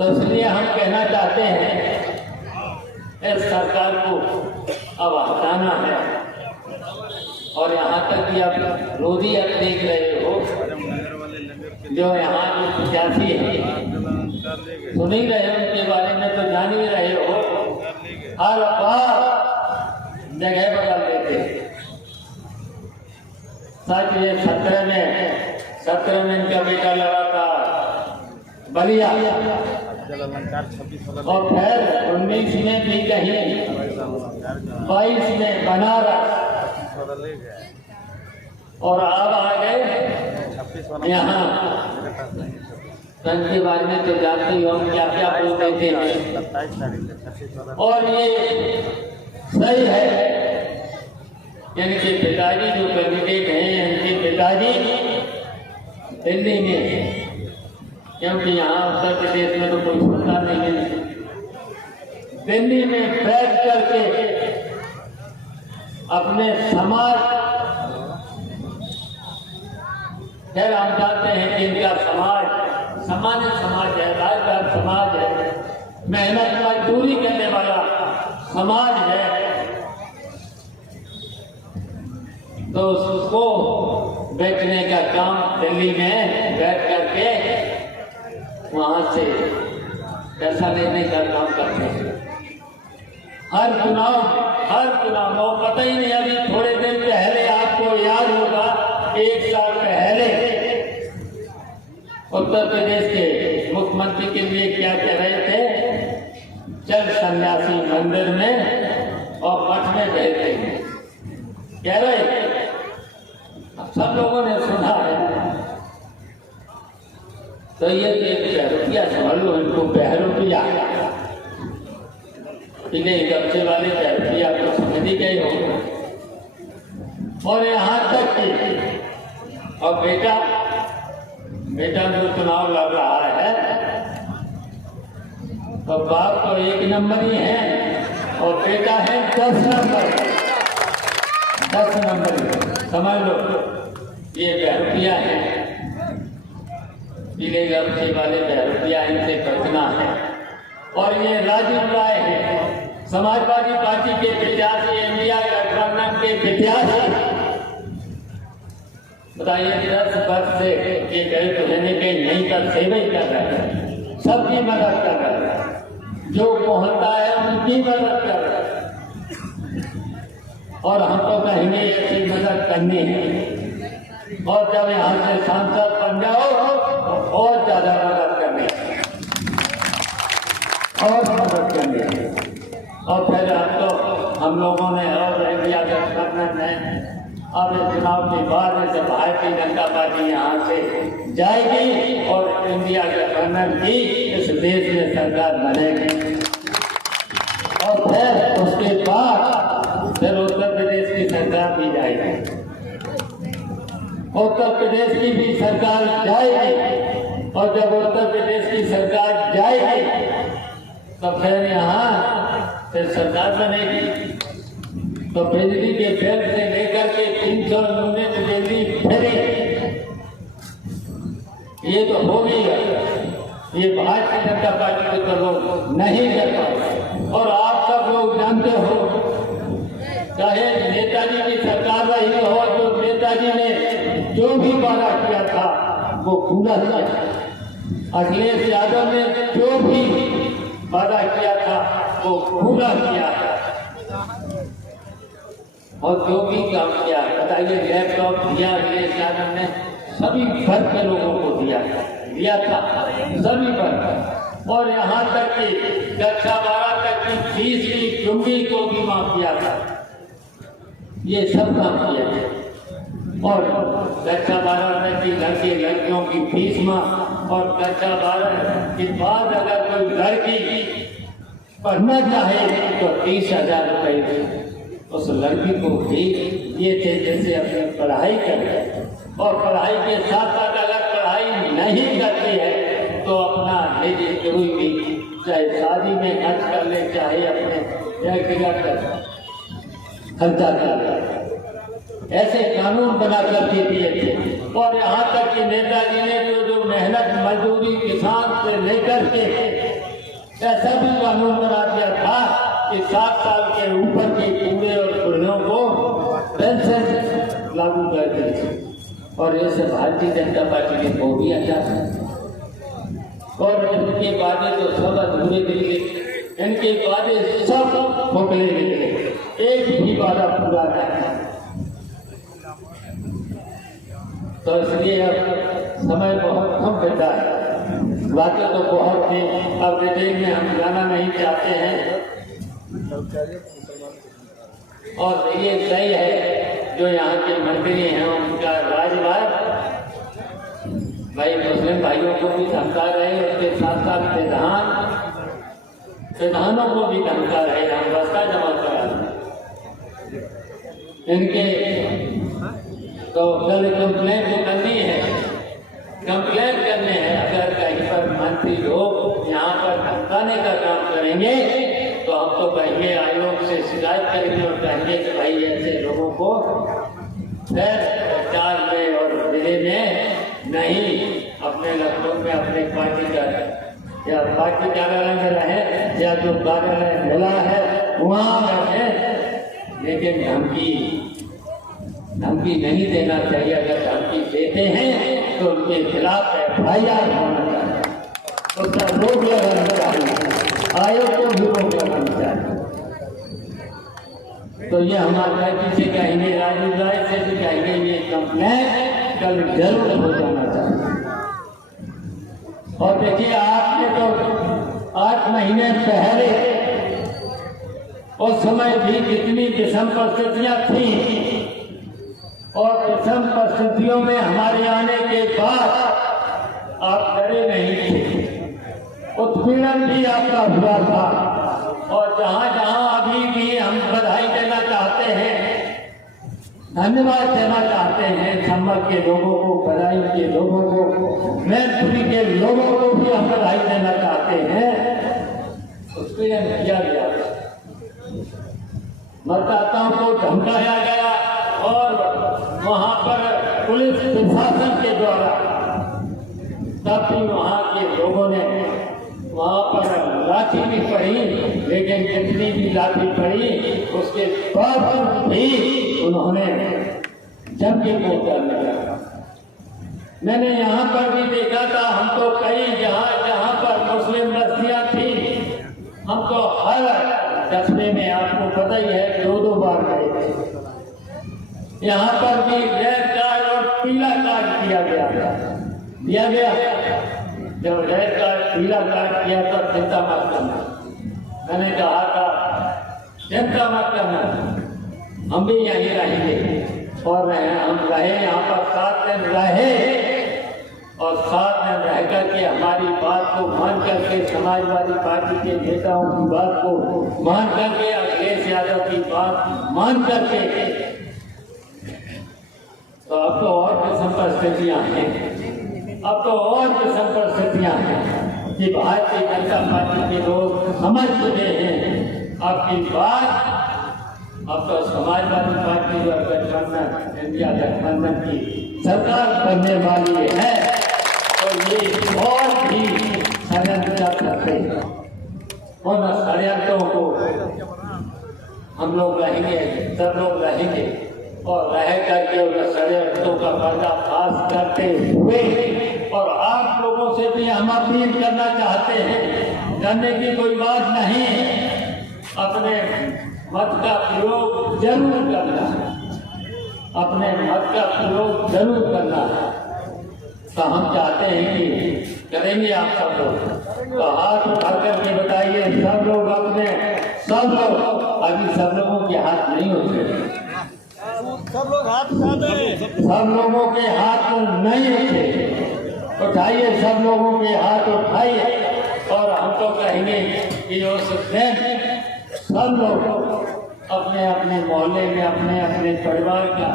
तो इसलिए हम कहना चाहते हैं इस सरकार को अब हटाना है। और यहाँ तक कि आप रोजी आप देख रहे हो, जो यहाँ जो प्रत्याशी है सुन ही रहे हो, उनके बारे में तो जान ही रहे हो, हर बार जगह बदल देते हैं। सच ये 17 में इनका बेटा लड़ा था बलिया, और फिर 19 में भी कहीं, 22 में बनारस, और अब आ गए यहाँ। के बारे में तो जानते ही हम क्या क्या बोलते थे। और ये सही है, इनके पिताजी जो कैंडिडेट हैं, इनके पिताजी दिल्ली में, क्योंकि यहाँ उत्तर प्रदेश में तो कोई सुनता नहीं है, दिल्ली में बैठ करके अपने समाज, खैर हम जानते हैं कि इनका समाज सामान्य समाज है, राजदार समाज है, मेहनत मजदूरी करने वाला समाज है, तो उसको बेचने का काम दिल्ली में बैठ करके वहां से पैसा लेने का काम करते हैं। हर चुनाव वो पता ही नहीं, अभी थोड़े दिन पहले आपको याद होगा, 1 साल पहले उत्तर प्रदेश के मुख्यमंत्री के लिए क्या कह रहे थे, चल सन्यासी मंदिर में और मठ में रहते हैं, कह रहे थे। सब लोगों ने सुना है। तो ये रुपया समझ लो, इनको 1 रुपया गपचे वाले रुपया तो समझ ही गए हो। और यहाँ तक कि और बेटा जो चुनाव लड़ रहा है, तो बाप तो 1 नंबर ही है और बेटा है 10 नंबर। समझ लो, ये 1 रुपया है, पीले गपचे वाले 1 रुपया, इनसे बचना है। और ये राजीव राय है, समाजवादी पार्टी के प्रत्याशी, इंडिया गठबंधन के प्रत्याशी। बताइए, 10 वर्ष से ये दलित रहने के नहीं कर सेवा ही कर रहे हैं, सबकी मदद कर रहे हैं, जो पहुंचता है उनकी मदद कर रहे हैं। और हमको कहेंगे ऐसी मदद करनी है, और जब यहाँ से सांसद बन जाओ और ज्यादा मदद करनी है। और फिर हम लोगों ने और इंडिया गठबंधन ने अब इस चुनाव के बाद से भारतीय जनता पार्टी यहाँ से जाएगी और इंडिया गठबंधन की इस देश में सरकार बनेगी। और फिर उसके बाद फिर उत्तर प्रदेश की सरकार भी जाएगी, उत्तर प्रदेश की भी सरकार जाएगी। और जब उत्तर प्रदेश की सरकार जाएगी तो फिर यहाँ फिर सरकार बनेगी। तो बिजली के बिल से लेकर के 300 यूनिट बिजली फ्री, ये तो हो गई है। ये भारतीय जनता पार्टी को तो लोग नहीं कर पाए। और आप सब लोग जानते हो, चाहे नेताजी की सरकार रही हो, तो नेताजी ने जो भी वादा किया था वो पूरा किया। अखिलेश यादव ने जो भी वादा किया था वो पूरा किया और जो भी काम किया। बताइए, लैपटॉप दिया अखिलेश यादव ने, सभी वर्ग के लोगों को दिया था, सभी वर्ग। और यहाँ तक कि कक्षा 12 तक की फीस की चुंगी को भी माफ किया था। ये सब काम किया है। और कक्षा 12 तक की लड़के लड़कियों की फीस माफ, और कक्षा 12 के बाद अगर कोई लड़की पढ़ना चाहे तो 30,000 रुपये उस लड़की को भी ये थे, जैसे अपनी पढ़ाई करे। और पढ़ाई के साथ साथ अगर पढ़ाई नहीं करती है तो अपना निजी कोई भी, चाहे शादी में खर्च कर ले, चाहे अपने व्यक्तिगत खर्चा कर ले, ऐसे कानून बना करके दिए थे। और यहाँ तक कि नेताजी ने जो मेहनत मजदूरी किसान से लेकर के ऐसा भी कानून बना दिया था कि 7 साल के ऊपर के बूढ़े और बुढ़ियों को पेंशन लागू कर दी और ऐसे भारतीय जनता पार्टी ने वो भी अच्छा था। और इनके वादे तो सब अधूरे निकले, इनके वादे सब खोखले निकले, एक भी वादा पूरा नहीं। तो इसलिए अब समय बहुत कम बचा है, बातें तो बहुत थी। अब डिटेल में हम जाना नहीं चाहते हैं। और ये सही है जो यहाँ के मंत्री हैं उनका राजभार भाई मुस्लिम भाइयों को भी धमका रहे, उसके साथ साथ विधानों को भी धमका रहे। हम बस्ता जमा करा इनके तो कल कंप्लेंट करनी है, कंप्लेंट करने हैं। अगर कहीं पर मंत्री लोग यहाँ पर धमकाने का काम करेंगे तो हम तो कहेंगे आयोग से शिकायत करेंगे और कहेंगे कि भाई ऐसे लोगों को फिर चार में और जिले में नहीं, अपने लखनऊ में अपने पार्टी का या पार्टी कार्यालय में रहे या जो कार्यालय मिला है वहाँ रहे, लेकिन धमकी नहीं देना चाहिए। अगर धमकी देते हैं तो उनके खिलाफ FIR होना चाहिए, उसका रोक लगाना चाहिए, आयोग को भी रोक लगाना चाहिए। तो ये हमारे पीछे कहेंगे, राजीव राय से भी कहेंगे ये कंप्लेंट कल जरूर हो जाना चाहिए। और देखिए आपने तो 8 महीने पहले उस समय भी कितनी विषम परिस्थितियां थी और विषम परिस्थितियों में हमारे आने के बाद आप डरे नहीं थे, उत्पीड़न भी आपका हुआ था। और जहां जहां अभी भी हम बधाई देना चाहते हैं, धन्यवाद देना चाहते हैं संभल के लोगों को, बधाई के लोगों को, मैनपुरी के लोगों को भी हम बधाई देना चाहते हैं। उत्पीड़न किया गया, मतदाताओं को धमकाया गया और वहां पर पुलिस प्रशासन के द्वारा तब भी वहां के लोगों ने वहां पर लाठी भी पड़ी, लेकिन जितनी भी लाठी पड़ी उसके बाद भी उन्होंने जम के वोट डालने लगा। मैंने यहाँ पर भी देखा था, हम तो कई जहाँ पर मुस्लिम बस्तियां थी, हम तो हर कस्बे में आपको पता ही है 2-2 बार गए थे। यहाँ पर भी रेड कार्ड और पीला कार्ड दिया गया। जब रेड कार्ड पीला कार्ड किया तब चिंता मत करना, मैंने कहा था चिंता मत करना, हम भी यहीं रहेंगे और हम रहे यहाँ पर 7 दिन रहे और 7 दिन रह करके हमारी बात को मान करके, समाजवादी पार्टी के नेताओं की बात को मान करके, अखिलेश यादव की बात मान करके, तो अब तो और विषम परिस्थितियां हैं, अब तो और विषम परिस्थितियां हैं कि भारतीय जनता पार्टी के लोग समझ चुके हैं आपकी बात। अब तो समाजवादी पार्टी जो गठबंधन, इंडिया गठबंधन की सरकार बनने वाली है, तो ये और भी षड्यंत्र कर सकते हैं। उन षड्यंत्रों को हम लोग रहेंगे, सब लोग रहेंगे और रह करके उन षड्यंत्रों का पर्दाफाश करते हुए, और आप लोगों से भी हम अपील करना चाहते हैं, करने की कोई बात नहीं, अपने मत का प्रयोग जरूर करना है, अपने मत का प्रयोग जरूर करना है। तो हम चाहते हैं कि करेंगे आप सब लोग, तो हाथ उठा करके बताइए सब लोग, अपने सब लोग, अभी सब लोगों के हाथ नहीं होते, सब लोग हाथ उठाते हैं, सब लोगों के हाथ नहीं होते, उठाइए, सब लोगों के हाथ उठाइए। और हम तो कहेंगे कि उस दिन सब लोग अपने अपने मोहल्ले में, अपने अपने परिवार का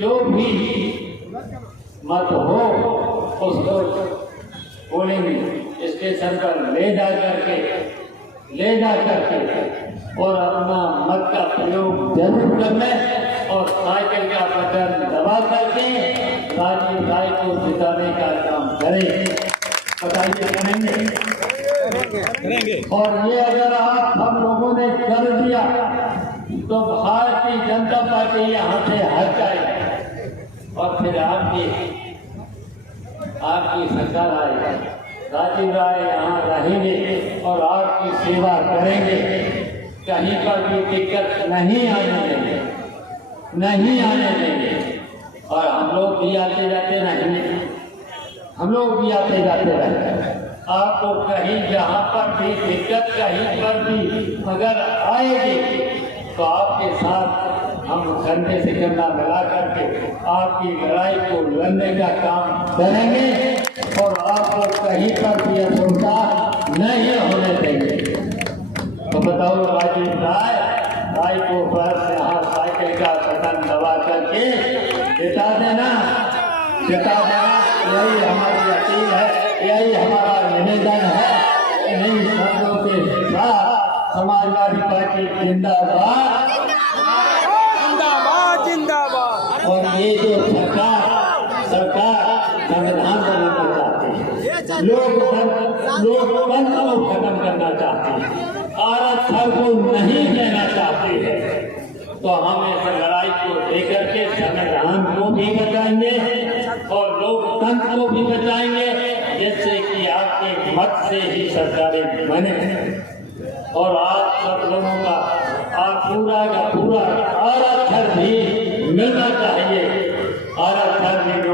जो भी मत हो उसको बोलेंगे, स्टेशन पर ले जा करके और अपना मत का प्रयोग जरूर करना और साइकिल का बटन दबा करके राजीव राय को जिताने का काम करें। बताइए करेंगे? करेंगे। और ये अगर आप हम लोगों ने कर दिया तो भारतीय जनता पार्टी यहाँ से हट जाएगी और फिर आपकी सरकार आएगी। राजीव राय यहाँ रहेंगे और आपकी सेवा करेंगे। कहीं पर भी दिक्कत नहीं आने देंगे, नहीं आने देंगे। और हम लोग भी आते जाते रहेंगे, हम लोग भी आते जाते रहेंगे। आपको कहीं जहाँ पर भी दिक्कत कहीं पर भी अगर आएगी तो आपके साथ हम कंधे से कंधा मिला करके आपकी लड़ाई को लड़ने का काम करेंगे और आपको कहीं पर भी असुविधा नहीं होने देंगे। तो बताओ राजीव राय को बस यहाँ साइकिल का बटन दबा करके जिता देना। यही हमारी अपील है, यही हमारा निवेदन है। इन्हीं शब्दों के साथ समाजवादी पार्टी जिंदाबाद। और ये जो सरकार संविधान बनाना चाहती है, लोकतंत्र को खत्म करना चाहती है, आरक्षण को नहीं देना चाहती है, तो हम इस लड़ाई को लेकर के संविधान को भी बचाएंगे और लोकतंत्र को भी बचाएंगे, जिससे कि आपके मत से ही सरकारें बने और आप सब लोगों का पूरा का पूरा आरक्षण भी मिलना चाहिए। आरक्षण भी